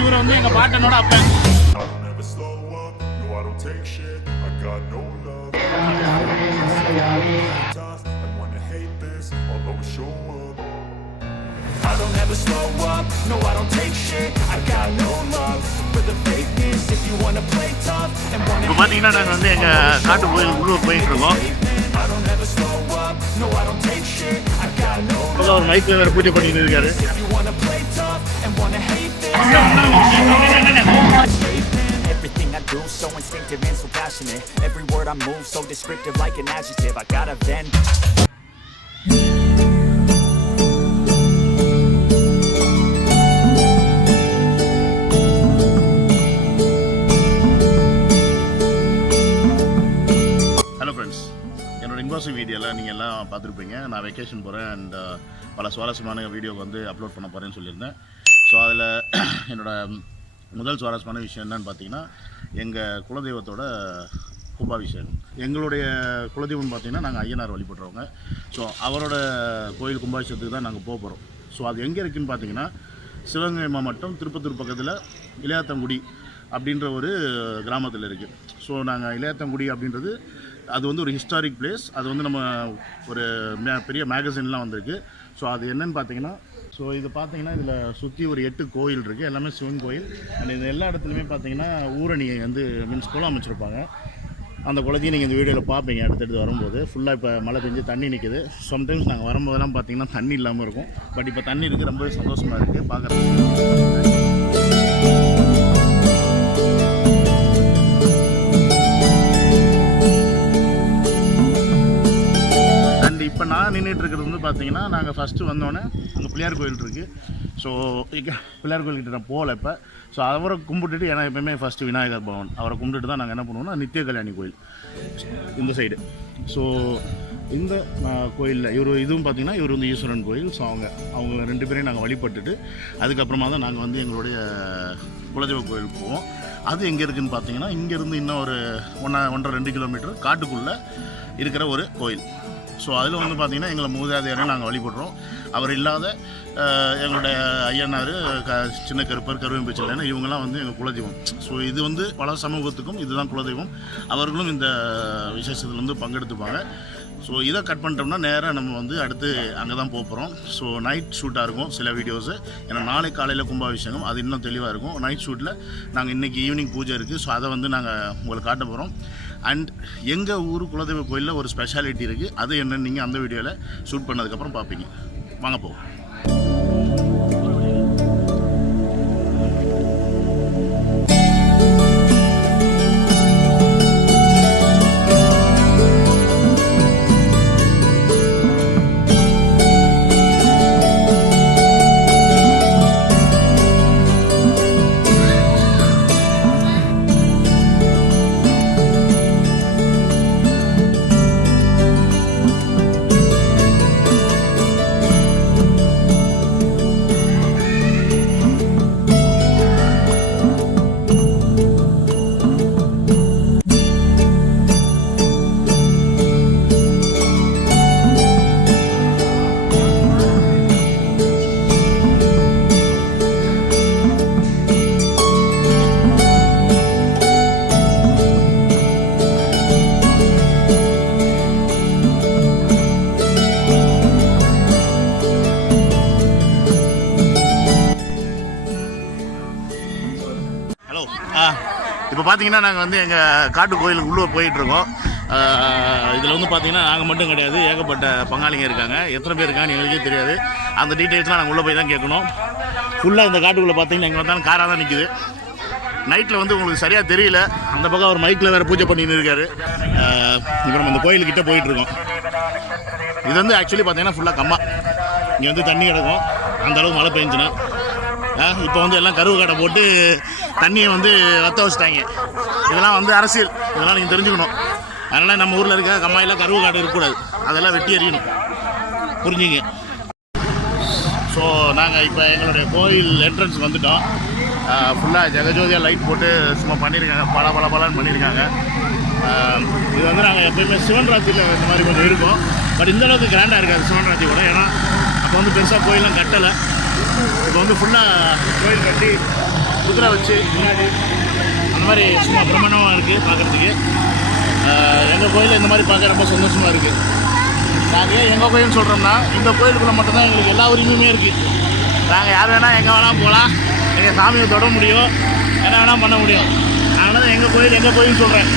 இவர் வந்து எங்கள் பாட்டனோட அப்பன். I don't ever slow up, no I don't take shit. I got no love for the fakeness. If you wanna play tough and wanna இப்போ பார்த்தீங்கன்னா நாங்கள் வந்து எங்கள் காட்டு கோயில் உள்ளே போயிட்டு இருக்கோம். I don't ever slow up, no I don't take shit. I got no love ஒரு மைக்கில் வேறு பூஜை பண்ணிட்டு இருக்காரு. if you wanna play tough and wanna hate this. Everything I do so instinctive and so passionate. Every word I move so descriptive like an adjective. I got a vent. வீடியோலாம் நீங்கள் எல்லாம் பார்த்துருப்பீங்க. நான் வெக்கேஷன் போகிறேன் and பல சுவாரஸ்யமான வீடியோக்கு வந்து அப்லோட் பண்ண போகிறேன்னு சொல்லியிருந்தேன். ஸோ அதில் என்னோடய முதல் சுவாரஸ்யமான விஷயம் என்னன்னு பார்த்தீங்கன்னா எங்கள் குலதெய்வத்தோட கும்பாபிஷேகம். எங்களுடைய குலதெய்வம் பார்த்திங்கன்னா நாங்கள் ஐயனார் வழிபடுறவங்க. ஸோ அவரோட கோயில் கும்பாபிஷேகத்துக்கு தான் நாங்கள் போக போகிறோம். ஸோ அது எங்கே இருக்குதுன்னு பார்த்தீங்கன்னா சிவகங்கை மாவட்டம் திருப்பத்தூர் பக்கத்தில் இளையாத்தங்குடி அப்படின்ற ஒரு கிராமத்தில் இருக்குது. ஸோ நாங்கள் இளையாத்தங்குடி அப்படின்றது அது வந்து ஒரு ஹிஸ்டாரிக் பிளேஸ். அது வந்து நம்ம ஒரு பெரிய மேகசின்லாம் வந்திருக்கு. ஸோ அது என்னன்னு பார்த்தீங்கன்னா ஸோ இது பார்த்தீங்கன்னா இதில் சுற்றி ஒரு 8 கோயில் இருக்குது. எல்லாமே சிவன் கோயில். அண்ட் இது எல்லா இடத்துலையுமே பார்த்தீங்கன்னா ஊரணியை வந்து மீன்ஸ் குளம் அமைச்சிருப்பாங்க. அந்த குளத்தையும் நீங்கள் இந்த வீடியோவில் பார்ப்பீங்க அடுத்தடுத்து வரும்போது. ஃபுல்லாக இப்போ மழை பெஞ்சு தண்ணி நிற்குது. சம்டைம்ஸ் நாங்கள் வரும்போதெல்லாம் பார்த்தீங்கன்னா தண்ணி இல்லாமல் இருக்கும். பட் இப்போ தண்ணி இருக்குது. ரொம்பவே சந்தோஷமாக இருக்குது பார்க்குறதுக்கு. இப்போ நான் நின்றுட்டு இருக்கிறது வந்து பார்த்தீங்கன்னா நாங்கள் ஃபஸ்ட்டு வந்தோடனே அங்கே பிள்ளையார் கோயில் இருக்குது. ஸோ பிள்ளையார் கோயில்கிட்ட நான் போகல இப்போ. ஸோ அவரை கும்பிட்டுட்டு ஏன்னா எப்போயுமே ஃபஸ்ட்டு விநாயகர் பவன் அவரை கும்பிட்டுட்டு தான் நாங்கள் என்ன பண்ணுவோம்னா நித்திய கல்யாணி கோயில் இந்த சைடு. ஸோ இந்த கோயிலில் இதுவும் பார்த்திங்கன்னா இவர் வந்து ஈஸ்வரன் கோயில். ஸோ அவங்க 2 பேரையும் நாங்கள் வழிபட்டுட்டு அதுக்கப்புறமா தான் நாங்கள் வந்து எங்களுடைய குலதெய்வ கோயிலுக்கு போவோம். அது எங்கே இருக்குதுன்னு பார்த்தீங்கன்னா இங்கேருந்து இன்னும் ஒரு 1.5-2 கிலோமீட்டர் காட்டுக்குள்ளே இருக்கிற ஒரு கோயில். ஸோ அதில் வந்து பார்த்திங்கன்னா எங்களை மூதாதையரை நாங்கள் வழிபடுறோம். அவர் இல்லாத எங்களுடைய ஐயனார் சின்ன கருப்பர் கருவேம்பிச்சலைன்னு இவங்கெல்லாம் வந்து எங்கள் குலதெய்வம். ஸோ இது வந்து பல சமூகத்துக்கும் இதுதான் குலதெய்வம். அவர்களும் இந்த விசேஷத்தில் வந்து பங்கெடுத்துப்பாங்க. ஸோ இதை கட் பண்ணிட்டோம்னா நேராக நம்ம வந்து அடுத்து அங்கே தான் போகிறோம். ஸோ நைட் ஷூட்டாக இருக்கும் சில வீடியோஸு. ஏன்னா நாளைக்கு காலையில் கும்பாபிஷேகம் அது இன்னும் தெளிவாக இருக்கும். நைட் ஷூட்டில் நாங்கள் இன்றைக்கி ஈவினிங் பூஜை இருக்குது. ஸோ அதை வந்து நாங்கள் உங்களுக்கு காட்ட போகிறோம். அண்ட் எங்கள் ஊர் குலதெய்வ கோயிலில் ஒரு ஸ்பெஷாலிட்டி இருக்குது. அது என்னன்னு நீங்கள் அந்த வீடியோவில் ஷூட் பண்ணதுக்கப்புறம் பார்ப்பீங்க. வாங்க போவோம். இப்போ பார்த்தீங்கன்னா நாங்கள் வந்து எங்கள் காட்டு கோயிலுக்கு உள்ளே போயிட்டுருக்கோம். இதில் வந்து பார்த்தீங்கன்னா நாங்கள் மட்டும் கிடையாது, ஏகப்பட்ட பங்காளிங்க இருக்காங்க. எத்தனை பேர் இருக்காங்கன்னு எங்களுக்கே தெரியாது. அந்த டீட்டெயில்ஸ்லாம் நாங்கள் உள்ளே போய் தான் கேட்கணும். ஃபுல்லாக இந்த காட்டுக்குள்ளே பார்த்தீங்கன்னா எங்கே வந்தாலும் காராக தான் நிற்கிது. நைட்டில் வந்து உங்களுக்கு சரியாக தெரியல. அந்த பக்கம் ஒரு மைக்கில் வேறு பூஜை பண்ணின்னு இருக்காரு. இப்போ நம்ம இந்த கோயிலுக்கிட்ட போயிட்டுருக்கோம். இது வந்து ஆக்சுவலி பார்த்தீங்கன்னா ஃபுல்லாக கம்மா. இங்கே வந்து தண்ணி கிடக்கும் அந்தளவுக்கு மழை பெஞ்சுன்னா. இப்போ வந்து எல்லாம் கருவு கடை போட்டு தண்ணியை வந்து வற்ற வச்சுட்டாங்க. இதெல்லாம் வந்து அரசியல். இதெல்லாம் நீங்கள் தெரிஞ்சுக்கணும். அதனால் நம்ம ஊரில் இருக்க கம்மாயெல்லாம் கருவு காடு இருக்கக்கூடாது. அதெல்லாம் வெட்டி எறியணும். புரிஞ்சுங்க. ஸோ நாங்கள் இப்போ எங்களுடைய கோயில் என்ட்ரன்ஸ் வந்துட்டோம். ஃபுல்லாக ஜெகஜோதியாக லைட் போட்டு சும்மா பண்ணியிருக்காங்க. பலான்னு பண்ணியிருக்காங்க. இது வந்து நாங்கள் எப்போயுமே சிவன் ராத்திரியில் இந்த மாதிரி கொஞ்சம் இருக்கும். பட் இந்தளவுக்கு கிராண்டாக இருக்காது சிவன் ராத்திரி கூட. ஏன்னா அப்போ வந்து பெருசாக கோயிலெலாம் கட்டலை. இப்போ வந்து ஃபுல்லாக கோயில் கட்டி குதிரை வச்சு முன்னாடி அந்த மாதிரி சும்மா பிரமாண்டமாக இருக்குது பார்க்குறதுக்கு. எங்கள் கோயிலில் இந்த மாதிரி பார்க்க ரொம்ப சந்தோஷமாக இருக்குது. நாங்கள் ஏன் எங்கள் கோயில்னு சொல்கிறோம்னா இந்த கோயிலுக்குள்ளே மட்டும்தான் எங்களுக்கு எல்லா உரிமையுமே இருக்குது. நாங்கள் யார் வேணால் எங்கே வேணால் போகலாம், எங்கள் சாமியை தொட முடியும், என்ன வேணால் பண்ண முடியும். அதனால தான் எங்கள் கோயில்னு சொல்கிறேன்.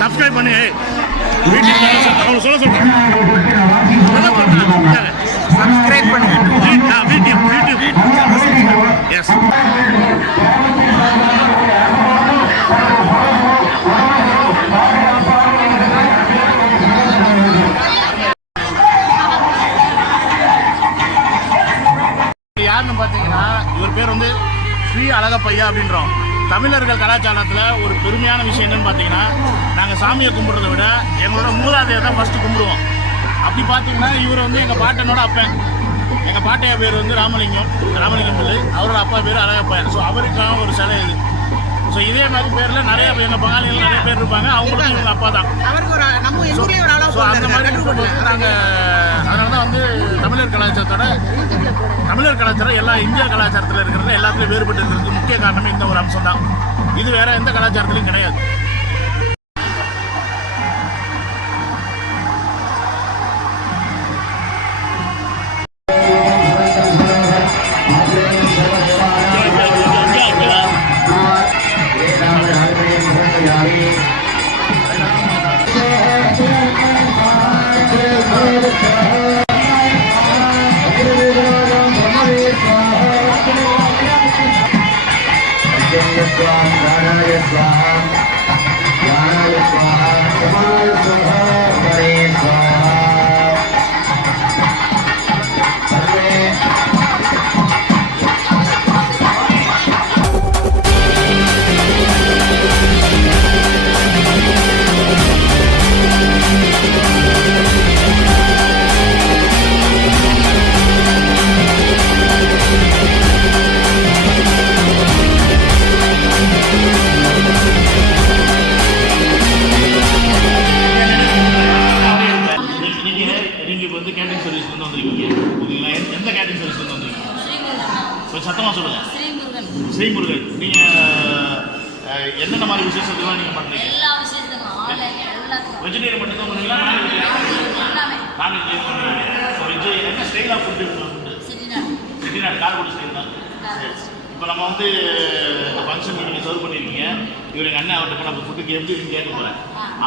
சப்ஸ்கிரைப் பண்ணி அவங்க சொல்ல சொல்கிறேன். சப்ஸ்கிரைப் பண்ணுங்க. எஸ் யாருன்னு பார்த்தீங்கன்னா இவர் பேர் வந்து ஸ்ரீ அழகப்பையா அப்படின்றோம். தமிழர்கள் கலாச்சாரத்தில் ஒரு பெருமையான விஷயம் என்னன்னு பார்த்தீங்கன்னா, நாங்கள் சாமியை கும்பிட்றத விட எங்களோட மூதாதையை தான் ஃபஸ்ட்டு கும்பிடுவோம். அப்படி பார்த்தீங்கன்னா இவர் வந்து எங்கள் பாட்டனோட அப்பன். எங்கள் பாட்டையா பேர் வந்து ராமலிங்கம் பிள்ளை, அவரோட அப்பா பேர் அழகப்பையா. ஸோ அவருக்கான ஒரு சிலை இது. ஸோ இதே மாதிரி பேரில் நிறைய எங்கள் பங்காளிகள் நிறைய பேர் இருப்பாங்க, அவங்களுக்கும் இவங்க அப்பா தான். ஸோ அந்த மாதிரி நாங்கள் அதனால தான் வந்து தமிழர் கலாச்சாரம் எல்லா இந்திய கலாச்சாரத்தில் இருக்கிறது எல்லாத்துலேயும் வேறுபட்டு இருக்கிறதுக்கு முக்கிய காரணமே இந்த ஒரு அம்சம் தான். இது வேற எந்த கலாச்சாரத்திலையும் கிடையாது. சத்தமாக சொல்லுங்கள். ஸ்ரீமுருகன். ஸ்ரீமுருகன். நீங்கள் என்னென்ன மாதிரி விசேஷத்துலாம் நீங்கள் பண்ணுறீங்க? எல்லா விசேஷத்துக்கும் ஆன்லைன் எல்லாத்துக்கும். வெஜிடேரியன் மட்டும் தான் பண்ணுவீங்களா? எல்லாமே. நான்வெஜ் பண்ணுவீங்க. வெஜ் என்ன style of food food? Chettinad. Chettinad Karaikudi style தான். சரி. இப்போ நம்ம வந்து இந்த ஃபங்க்ஷன் நீங்கள் சர்வ் பண்ணியிருக்கீங்க. இவர் எங்கள் அண்ணன் அவர்கிட்ட இப்போ நம்ம ஃபுட்டுக்கு எப்படி கேட்க போகிறேன்.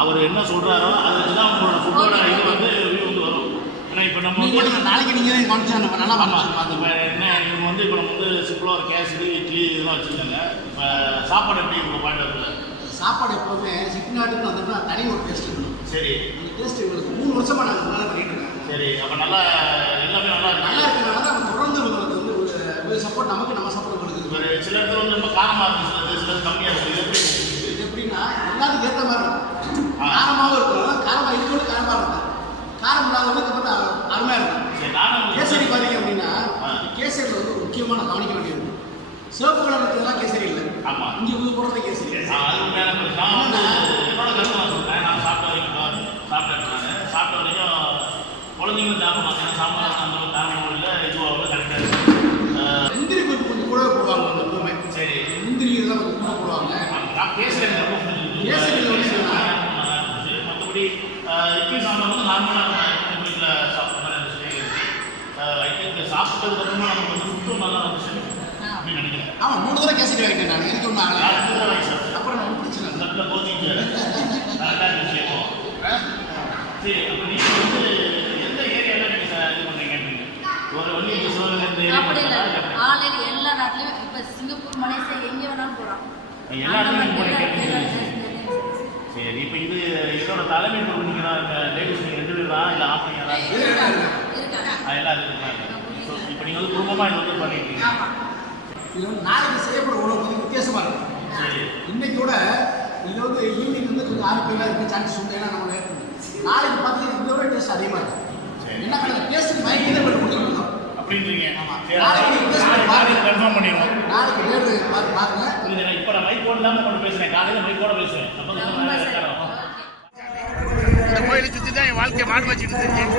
அவர் என்ன சொல்கிறாரோ அதை வச்சு தான் உங்களோட ஃபுட்டோட இது வந்து ரிவ்யூ வந்து வரும். ஏன்னா இப்போ நம்ம வந்து நாளைக்கு நீங்கள் தான் காமிச்சா நம்ம நல்லா பார்க்கலாம். இப்போ என்ன இவங்க வந்து இப்போ நம்ம வந்து சிம்பிளாக ஒரு கேசரி இட்லி இதெல்லாம் வச்சுருக்காங்க. இப்போ சாப்பாடு எப்படி உங்கள் பாயிண்ட் ஆஃப் சாப்பாடு எப்போதுமே செட்டிநாட்டுக்கு வந்தோம்னா தனி ஒரு டேஸ்ட் இருக்கணும். சரி. அந்த டேஸ்ட் இவங்களுக்கு 3 வருஷமாக நாங்கள் நல்லா பண்ணிட்டு இருக்கோம். சரி. அப்போ நல்லா எல்லாமே நல்லா நல்லா இருக்கிறனால தான் தொடர்ந்து வந்து ஒரு சப்போர்ட் நமக்கு நம்ம சப்போர்ட் கொடுக்குது. ஒரு சில இடத்துல வந்து ரொம்ப காரமாக இருக்குது, சில கம்மியாக இருக்குது. இது எப்படின்னா எல்லாத்துக்கும் ஏற்ற மாதிரி இருக்கும். காரமாகவும் இருக்கும், காரமாக இருக்கணும், காரமாக இருக்கும். காரம் இல்லாதவங்களுக்கு பார்த்தா அருமையாக இருக்கும். சரி. நானும் கேசரி பார்த்தீங்க அப்படின்னா கேசரியில் வந்து ஒரு முக்கியமான கவனிக்க வேண்டியது. சிவப்பு கலர் இருக்கிறதுலாம் கேசரி இல்லை. ஆமாம். இங்கே புது போடுறது கேசரி. அது உண்மையான நான் வந்து என்னோட கருத்து நான் சொல்கிறேன். நான் சாப்பிட்ட வரைக்கும் சாப்பிட்ட வரைக்கும் குழந்தைங்களும் சாப்பிடலாம். ஏன்னா சாம்பார் அந்த காரணமும் இல்லை, இதுவாக கரெக்டாக இருக்குது. முந்திரி பருப்பு கொஞ்சம் கூடவே போடுவாங்க அந்த எப்பவுமே. சரி. முந்திரி இதெல்லாம் கொஞ்சம் கூட போடுவாங்க. நான் பேசுகிறேன் கேசரியில் வந்து மற்றபடி இட்லி சாம்பார் வந்து நார்மலாக வீட்டில் சாப்பிட்ற மாதிரி அந்த ஸ்டைல் இருக்குது. சாப்பிட்டதுக்கப்புறமா நமக்கு வந்து ஃபுட்டும் நல்லா வந்துச்சு அப்படின்னு நினைக்கிறேன். ஆமாம், 3 தடவை கேசரி வாங்கிட்டேன் நான். எனக்கு ஒன்றும் ஆகலை. அப்புறம் நம்ம பிடிச்சல நல்ல கோச்சிங் கரெக்டாக விஷயம். சரி. அப்போ நீங்கள் வந்து எந்த ஏரியாவில் நீங்கள் இது பண்ணுறீங்க? ஒரு வண்டி சிவகங்கை அப்படி இல்லை. ஆன்லைன் எல்லா நாட்டிலையும் இப்போ சிங்கப்பூர், மலேசியா எங்கே வேணாலும் போகிறான். எல்லா இடத்துலையும் போனீங்க. சரி. இப்போ இது இதோட தலைமை பொறுப்பு நீங்கள் தான் லேடிஸ் நீங்கள் 2 பேர் தான் இல்லை ஆஃப் யாராவது இருக்காங்க. எல்லாம் இருக்குங்க. ஸோ இப்போ நீங்கள் வந்து குடும்பமாக இது வந்து பண்ணியிருக்கீங்க. இது வந்து நாளைக்கு செய்யப்படுற உணவு வந்து வித்தியாசமாக இருக்கும். சரி. இன்னைக்கு கூட இதில் வந்து ஈவினிங் வந்து கொஞ்சம் 6 பேராக இருக்க சான்ஸ் உண்டு. ஏன்னா நம்ம நாளைக்கு பார்த்தீங்கன்னா இதோட டேஸ்ட் அதிகமாக இருக்கும். என்ன பண்ணுறது, டேஸ்ட்டுக்கு பயங்கர பண்ணி கொடுத்துருக்கோம் அப்படின்றீங்க. கன்ஃபார்ம் பண்ணிடுவோம். நாளைக்கு நேரு பார்த்து பாருங்க. இப்போ நான் மைக் போட இல்லாமல் கொண்டு பேசுகிறேன். காலையில் மைக் போட பேசுவேன். அப்போ இந்த கோயிலை சுற்றி தான் என் வாழ்க்கையை மாடு வச்சுட்டு இருக்கேன்.